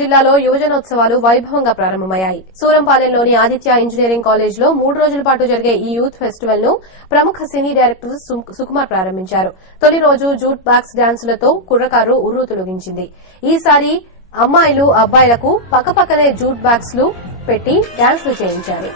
జిల్లాలో యువజనోత్సవాలు వైభవంగా ప్రారంభమయ్యాయి. సూరంపాలెంలోని ఆదిత్య ఇంజనీరింగ్ కాలేజ్ లో 3 రోజుల పాటు జరిగే ఈ యూత్ ఫెస్టివల్ ను ప్రముఖ సినీ డైరెక్టర్ సుకుమార్ ప్రారంభించారు. తొలి రోజు జూట్ బ్యాగ్స్ డాన్సులతో కుర్రకారు ఉర్రూతలూగించింది. ఈసారి అమ్మాయిలు అబ్బాయిలకు పక్కపక్కనే జూట్ బ్యాగ్స్ లు పెట్టి డాన్సులు చేయించారు.